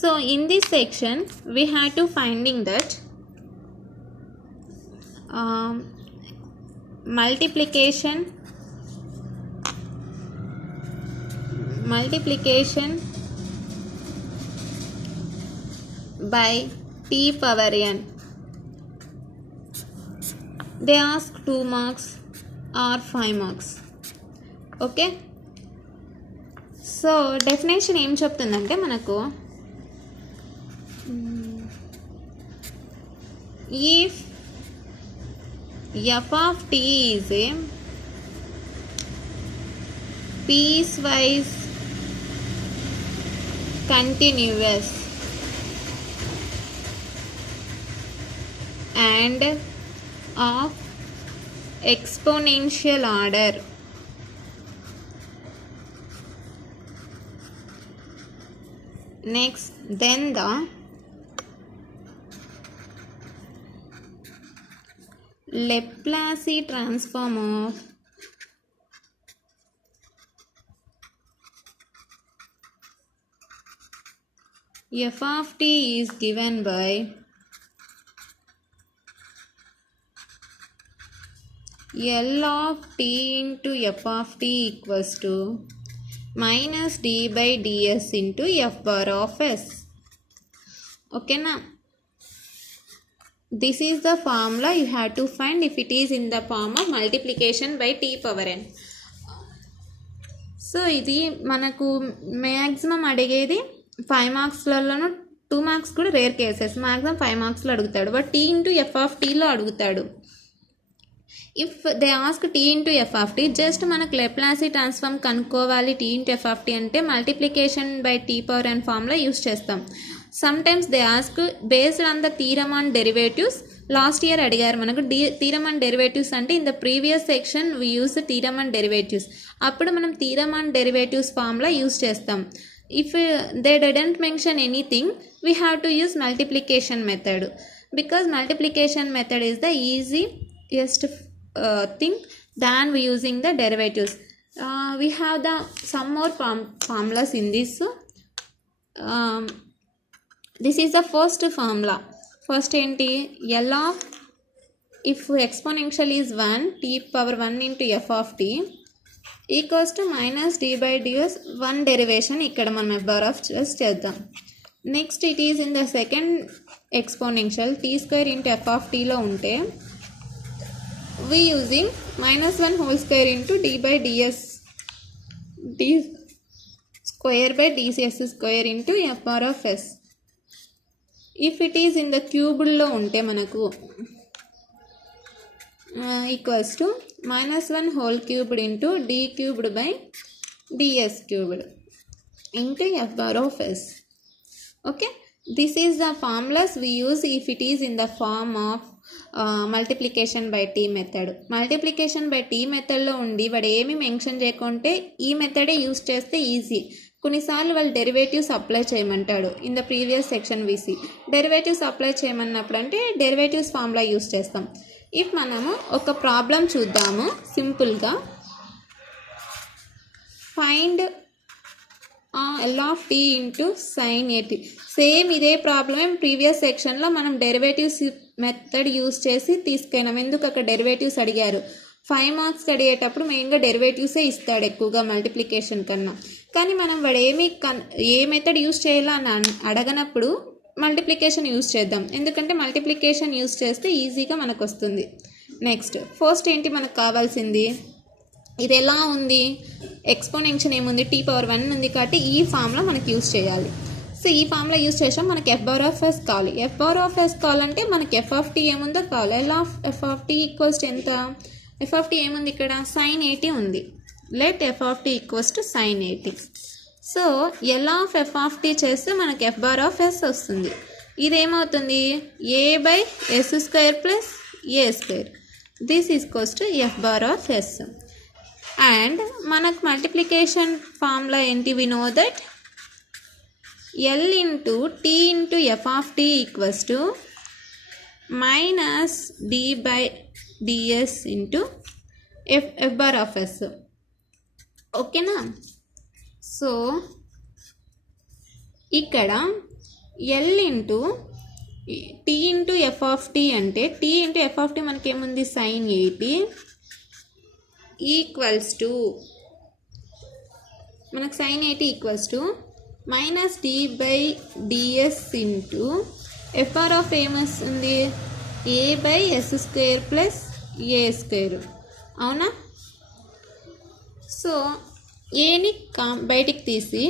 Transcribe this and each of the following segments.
So in this section we have to finding that multiplication by t power n. They ask 2 marks or 5 marks. Okay, so definition ఏం చెప్తుందంటే మనకు if f of t is a piecewise continuous and of exponential order, next then the Laplace transform of f of t is given by L of t into f of t equals to minus d by ds into f bar of s. Okay na? This is the formula you have to find if it is in the form of multiplication by t power n. So ఇది మనకు maximum అడిగేది 5 మార్క్స్లలోనూ 2 marks కూడా rare cases, maximum 5 మార్క్స్లో అడుగుతాడు. But t into F of టీలో అడుగుతాడు. If they ask t into F of t, just మనకు లెప్లాసీ ట్రాన్స్ఫార్మ్ కనుక్కోవాలి. T into F of tea అంటే multiplication by t power n formula use చేస్తాం. Sometimes they ask based on the theorem on derivatives. Last year అడిగారు మనకు theorem and derivatives అంటే in the previous section we use theorem and derivatives. అప్పుడు మనం theorem and derivatives formula use చేస్తాం. If they didn't mention anything we have to use multiplication method, because multiplication method is the easiest thing than we using the derivatives. We have the some more formulas in this. This is the first formula. First enti L of, if exponential is 1, t power 1 into f of t equals to minus d by ds. One derivation ikkada మనం f bar of just చేద్దాం. Next it is in the second exponential t square into f of t లో ఉంటే we using minus 1 whole square into d by ds, d square by ds square into f bar of s. If it is in the cubed lo unte manaku equals to minus 1 whole cubed into d cubed by ds cubed into f bar of s. Okay, this is the formulas we use if it is in the form of multiplication by t method. Multiplication by t మెథడ్లో ఉండి వాడు ఏమి మెన్షన్ చేయకుంటే ఈ మెథడే యూస్ చేస్తే easy. కొన్నిసార్లు వాళ్ళు డెరివేటివ్స్ అప్లై చేయమంటాడు. In the previous section we see derivatives apply చేయమన్నప్పుడు అంటే డెరివేటివ్స్ ఫార్ములా యూస్ చేస్తాం. ఇఫ్ మనము ఒక ప్రాబ్లం చూద్దాము సింపుల్గా. Find L of t into sin at. Same ఇదే ప్రాబ్లమే ప్రీవియస్ సెక్షన్లో మనం డెరివేటివ్స్ మెథడ్ యూస్ చేసి తీసుకెళ్ళాం. ఎందుకు అక్కడ డెరివేటివ్స్ అడిగారు. 5 మార్క్స్ అడిగేటప్పుడు మెయిన్గా డెరివేటివ్సే ఇస్తాడు ఎక్కువగా మల్టిప్లికేషన్ కన్నా. కానీ మనం వాడు ఏ మెథడ్ యూస్ చేయాలో అని అడగనప్పుడు మల్టిప్లికేషన్ యూస్ చేద్దాం. ఎందుకంటే మల్టిప్లికేషన్ యూస్ చేస్తే ఈజీగా మనకు వస్తుంది. నెక్స్ట్ ఫస్ట్ ఏంటి మనకు కావాల్సింది, ఇది ఎలా ఉంది, ఎక్స్పోనెన్షన్ ఏముంది, టీ పవర్ 1 ఉంది కాబట్టి ఈ ఫార్ములా మనకి యూస్ చేయాలి. సో ఈ ఫార్ములా యూస్ చేసాం. మనకి ఎఫ్ బార్ ఆఫ్ ఎస్ కావాలి. ఎఫ్ బార్ ఆఫ్ ఎస్ కావాలంటే మనకి ఎఫ్ ఆఫ్ టీ ఏముందో కావాలి. F of t equals to ఎంత, ఎఫ్ ఆఫ్ టీ ఏముంది ఇక్కడ సైన్ 80 ఉంది. Let f of t equals to sine 80. So L of f of t చేస్తే మనకి ఎఫ్ బార్ ఆఫ్ ఎస్ వస్తుంది. ఇదేమవుతుంది a by yes square plus A square. This equals to f bar of yes. And మనకు multiplication formula ఏంటి, we know that L into t into f of t equals to minus d by ds into f bar of s. Okay na? So ఇక్కడ L into T into F of tea అంటే T into F of T మనకేముంది sine 80 equals to మనకు sine 80 equals to minus D by DS into FR of ఏమొస్తుంది A by yes square plus A square. అవునా? So ఏని బయటికి తీసి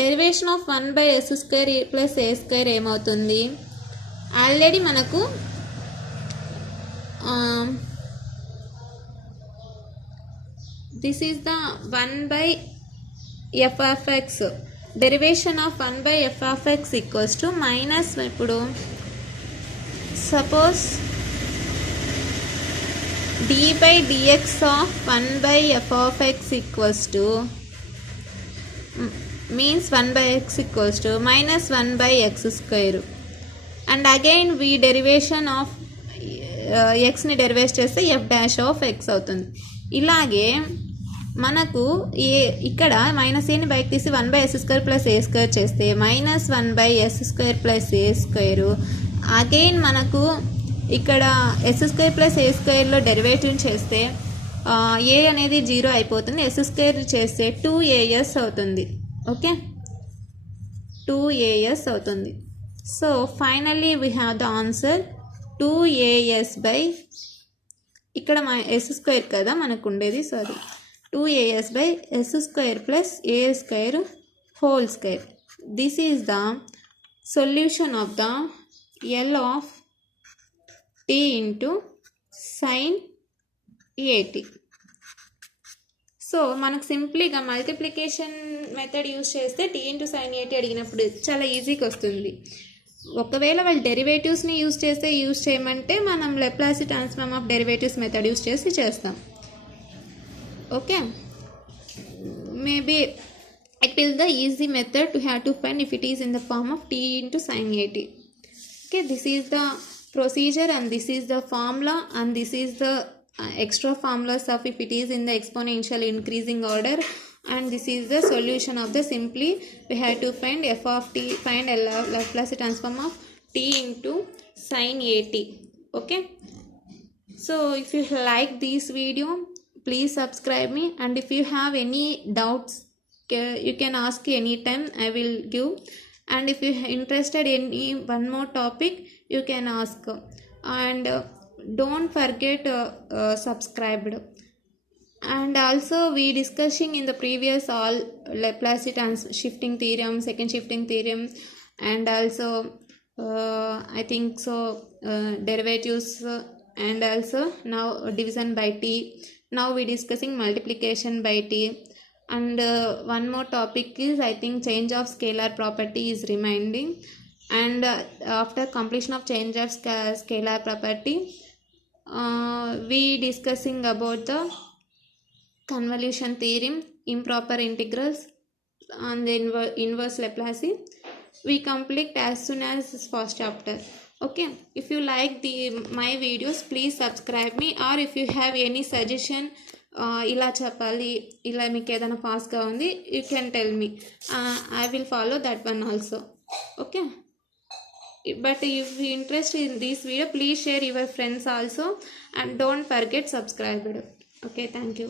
derivation of 1 by yes square plus A square ఏమవుతుంది? Already మనకు this is the 1 by F of X. Derivation of 1 by F of X equals to minus, ఇప్పుడు suppose d by dx of 1 by f of x equals to means 1 by x equals to minus 1 by x square, and again we derivation of x ని డెరివేట్ చేస్తే f dash of x అవుతుంది. ఇలాగే మనకు ఇక్కడ మైనస్ ఏని బయట తీసి 1 by s square plus a square చేస్తే మైనస్ 1 by s square plus a square. Again మనకు ఇక్కడ ఎస్ స్క్వేర్ ప్లస్ ఏ స్క్వేర్లో డెరివేటివ్ చేస్తే ఏ అనేది 0 అయిపోతుంది. ఎస్ స్క్వేర్ చేస్తే 2as అవుతుంది. ఓకే, 2as అవుతుంది. So finally we have the answer 2as by, ఇక్కడ ఎస్ స్క్వేర్ కదా మనకు ఉండేది, sorry 2as by yes square plus A square whole square. This is the solution of the L of t into sine 80. So మనకు సింప్లీగా multiplication method use చేస్తే t into sine 80 అడిగినప్పుడు చాలా ఈజీగా వస్తుంది. ఒకవేళ వాళ్ళు డెరివేటివ్స్ని యూజ్ చేయమంటే మనం Laplace transform of derivatives method use చేసి చేస్తాం. Okay, maybe it will the easy method to have to find if it is in the form of t into sin 80. Okay, this is the procedure and this is the formula and this is the extra formulas of if it is in the exponential increasing order, and this is the solution of the simply we have to find f of t, find Laplace transform of t into sin 80. Okay, so if you like this video please subscribe me, and if you have any doubts you can ask anytime, I will give. And if you are interested in one more topic you can ask, and don't forget subscribed. And also we discussing in the previous all Laplace shifting theorem, second shifting theorem, and also I think so derivatives, and also now division by t. Now we discussing multiplication by t. And one more topic is I think change of scalar property is remaining, and after completion of change of scalar property we discussing about the convolution theorem, improper integrals, and the inverse Laplace. We complete as soon as first chapter. Okay, if you like my videos please subscribe me, or if you have any suggestion ఇలా చెప్పాలి, ఇలా మీకు ఏదైనా ఫాస్ట్గా ఉంది you can tell me, I will follow that one also. Okay, but if you interest in this video please share your friends also, and don't forget subscribed. Okay, thank you.